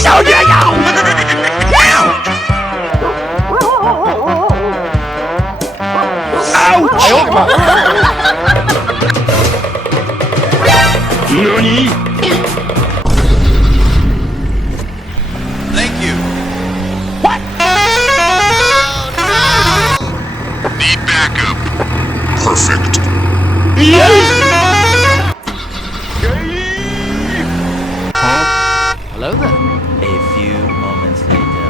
show you now! Now! Ow! 哎呦我的妈！ NANI? Thank you. What? Need backup. Perfect. Hello there. A few moments later.